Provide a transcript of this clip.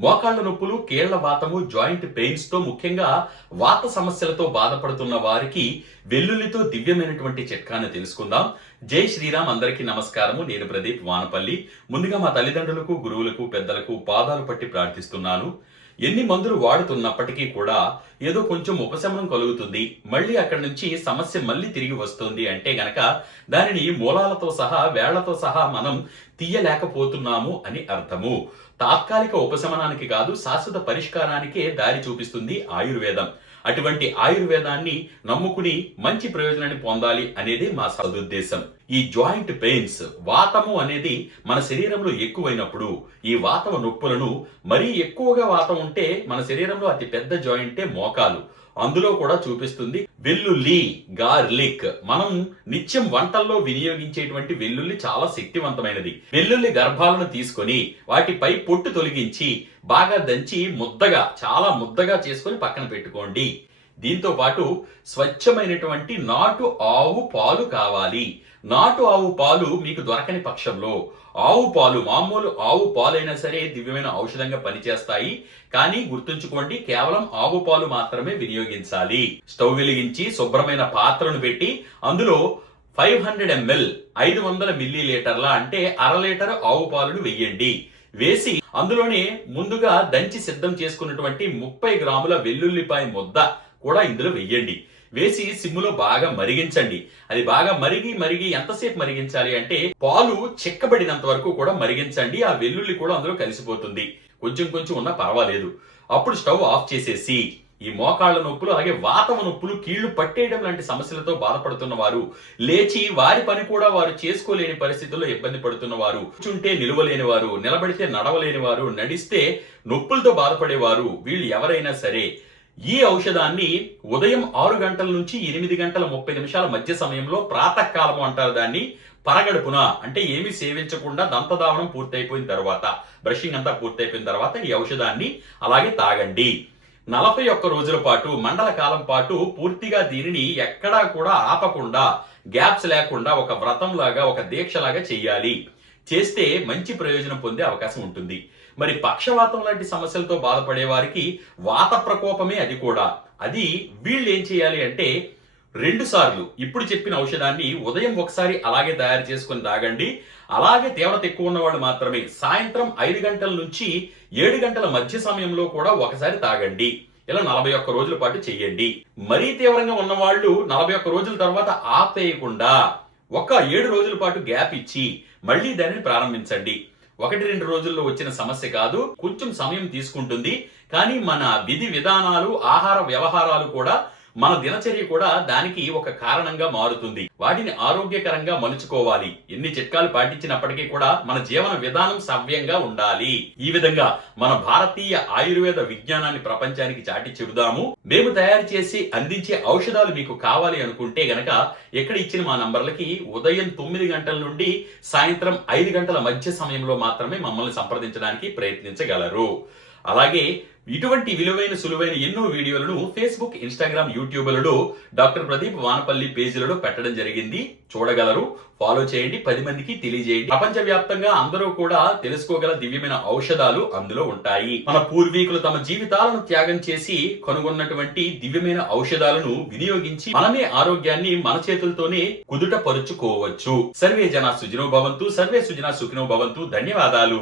మోకాళ్ళ నొప్పులు కీళ్ళ వాతము జాయింట్ పెయిన్స్తో ముఖ్యంగా వాత సమస్యలతో బాధపడుతున్న వారికి వెల్లుల్లితో దివ్యమైనటువంటి చిట్కాను తెలుసుకుందాం. జై శ్రీరామ్ అందరికీ నమస్కారము. నేను ప్రదీప్ వానపల్లి. ముందుగా మా తల్లిదండ్రులకు గురువులకు పెద్దలకు పాదాలు పట్టి ప్రార్థిస్తున్నాను. ఎన్ని మందులు వాడుతున్నప్పటికీ కూడా ఏదో కొంచెం ఉపశమనం కలుగుతుంది. మళ్ళీ అక్కడి నుంచి సమస్య మళ్ళీ తిరిగి వస్తుంది అంటే గనక దానిని మూలాలతో సహా వేళ్ళతో సహా మనం తీయలేకపోతున్నాము అని అర్థము. తాత్కాలిక ఉపశమనానికి కాదు శాశ్వత పరిష్కారానికే దారి చూపిస్తుంది ఆయుర్వేదం. అటువంటి ఆయుర్వేదాన్ని నమ్ముకుని మంచి ప్రయోజనాన్ని పొందాలి అనేది మా సదుద్దేశం. ఈ జాయింట్ పెయిన్స్ వాతము అనేది మన శరీరంలో ఎక్కువైనప్పుడు ఈ వాతవ నొప్పులను మరీ ఎక్కువగా వాతం ఉంటే మన శరీరంలో అతి పెద్ద జాయింటే మోకాలు. అందులో కూడా చూపిస్తుంది వెల్లుల్లి గార్లిక్. మనం నిత్యం వంటల్లో వినియోగించేటువంటి వెల్లుల్లి చాలా శక్తివంతమైనది. వెల్లుల్లి గర్భాలను తీసుకొని వాటిపై పొట్టు తొలగించి బాగా దంచి ముద్దగా చాలా ముద్దగా చేసుకొని పక్కన పెట్టుకోండి. దీంతో పాటు స్వచ్ఛమైనటువంటి నాటు ఆవు పాలు కావాలి. నాటు ఆవు పాలు మీకు దొరకని పక్షంలో. ఆవు పాలు మామూలు ఆవు పాలైనా సరే దివ్యమైన ఔషధంగా పనిచేస్తాయి. కానీ గుర్తుంచుకోండి కేవలం ఆవు పాలు మాత్రమే వినియోగించాలి. స్టవ్ వెలిగించి శుభ్రమైన పాత్రను పెట్టి అందులో ఫైవ్ హండ్రెడ్ ఎంఎల్ ఐదు వందల మిల్లీ లీటర్ల అంటే అర లీటర్ ఆవు పాలను వెయ్యండి వేసి అందులోనే ముందుగా దంచి సిద్ధం చేసుకున్నటువంటి ముప్పై గ్రాముల వెల్లుల్లిపాయ ముద్ద కూడా ఇందులో వెయ్యండి. వేసి సిమ్ములో బాగా మరిగించండి. అది బాగా మరిగి మరిగి ఎంతసేపు మరిగించాలి అంటే పాలు చిక్కబడినంత వరకు కూడా మరిగించండి. ఆ వెల్లుల్లి కూడా అందులో కలిసిపోతుంది. కొంచెం కొంచెం ఉన్నా పర్వాలేదు. అప్పుడు స్టవ్ ఆఫ్ చేసేసి ఈ మోకాళ్ళ నొప్పులు అలాగే వాతవ నొప్పులు కీళ్ళు పట్టేయడం లాంటి సమస్యలతో బాధపడుతున్న వారు లేచి వారి పని కూడా వారు చేసుకోలేని పరిస్థితుల్లో ఇబ్బంది పడుతున్న వారు కూర్చుంటే నిలవలేని వారు నిలబడితే నడవలేని వారు నడిస్తే నొప్పులతో బాధపడేవారు వీళ్ళు ఎవరైనా సరే. ఈ ఔషధాన్ని ఉదయం ఆరు గంటల నుంచి ఎనిమిది గంటల ముప్పై నిమిషాల మధ్య సమయంలో ప్రాతకాలము అంటారు దాన్ని పరగడుపున. అంటే ఏమి సేవించకుండా దంతధావనం పూర్తయిపోయిన తర్వాత బ్రషింగ్ అంతా పూర్తయిపోయిన తర్వాత ఈ ఔషధాన్ని అలాగే తాగండి. నలభై ఒక్క రోజుల పాటు మండల కాలం పాటు పూర్తిగా దీనిని ఎక్కడా కూడా ఆపకుండా గ్యాప్స్ లేకుండా ఒక వ్రతం లాగా ఒక దీక్షలాగా చేయాలి. చేస్తే మంచి ప్రయోజనం పొందే అవకాశం ఉంటుంది. మరి పక్షవాతం లాంటి సమస్యలతో బాధపడే వారికి వాత ప్రకోపమే అది కూడా. అది వీళ్ళు ఏం చేయాలి అంటే రెండు సార్లు ఇప్పుడు చెప్పిన ఔషధాన్ని ఉదయం ఒకసారి అలాగే తయారు చేసుకొని తాగండి. అలాగే తీవ్రత ఎక్కువ ఉన్నవాళ్ళు మాత్రమే సాయంత్రం ఐదు గంటల నుంచి ఏడు గంటల మధ్య సమయంలో కూడా ఒకసారి తాగండి. ఇలా నలభై ఒక్క రోజుల పాటు చెయ్యండి. మరీ తీవ్రంగా ఉన్నవాళ్ళు నలభై ఒక్క రోజుల తర్వాత ఆపేయకుండా ఒక ఏడు రోజుల పాటు గ్యాప్ ఇచ్చి మళ్ళీ దానిని ప్రారంభించండి. ఒకటి రెండు రోజుల్లో వచ్చిన సమస్య కాదు కొంచెం సమయం తీసుకుంటుంది. కానీ మన విధి విధానాలు ఆహార వ్యవహారాలు కూడా మన దినచర్య కూడా దానికి ఒక కారణంగా మారుతుంది. వాటిని ఆరోగ్యకరంగా మలుచుకోవాలి. ఎన్ని చిట్కాలు పాటించినప్పటికీ కూడా మన జీవన విధానం సవ్యంగా ఉండాలి. ఈ విధంగా మన భారతీయ ఆయుర్వేద విజ్ఞానాన్ని ప్రపంచానికి చాటి చెబుదాము. మేము తయారు చేసి అందించే ఔషధాలు మీకు కావాలి అనుకుంటే గనక ఎక్కడ ఇచ్చిన మా నంబర్లకి ఉదయం తొమ్మిది గంటల నుండి సాయంత్రం ఐదు గంటల మధ్య సమయంలో మాత్రమే మమ్మల్ని సంప్రదించడానికి ప్రయత్నించగలరు. అలాగే ఇటువంటి విలువైన సులువైన ఎన్నో వీడియోలను ఫేస్బుక్ ఇన్స్టాగ్రామ్ యూట్యూబ్లలో డాక్టర్ ప్రదీప్ వానపల్లి పేజీలలో పెట్టడం జరిగింది. చూడగలరు. ఫాలో చేయండి. పది మందికి తెలియజేయండి. ప్రపంచ వ్యాప్తంగా అందరూ కూడా తెలుసుకోగల దివ్యమైన ఔషధాలు అందులో ఉంటాయి. మన పూర్వీకులు తమ జీవితాలను త్యాగం చేసి కనుగొన్నటువంటి దివ్యమైన ఔషధాలను వినియోగించి మనమే ఆరోగ్యాన్ని మన చేతులతోనే కుదుట పరుచుకోవచ్చు. సర్వే జన సుజనో భవంతు. సర్వే సుజన సుఖినో భవంతు. ధన్యవాదాలు.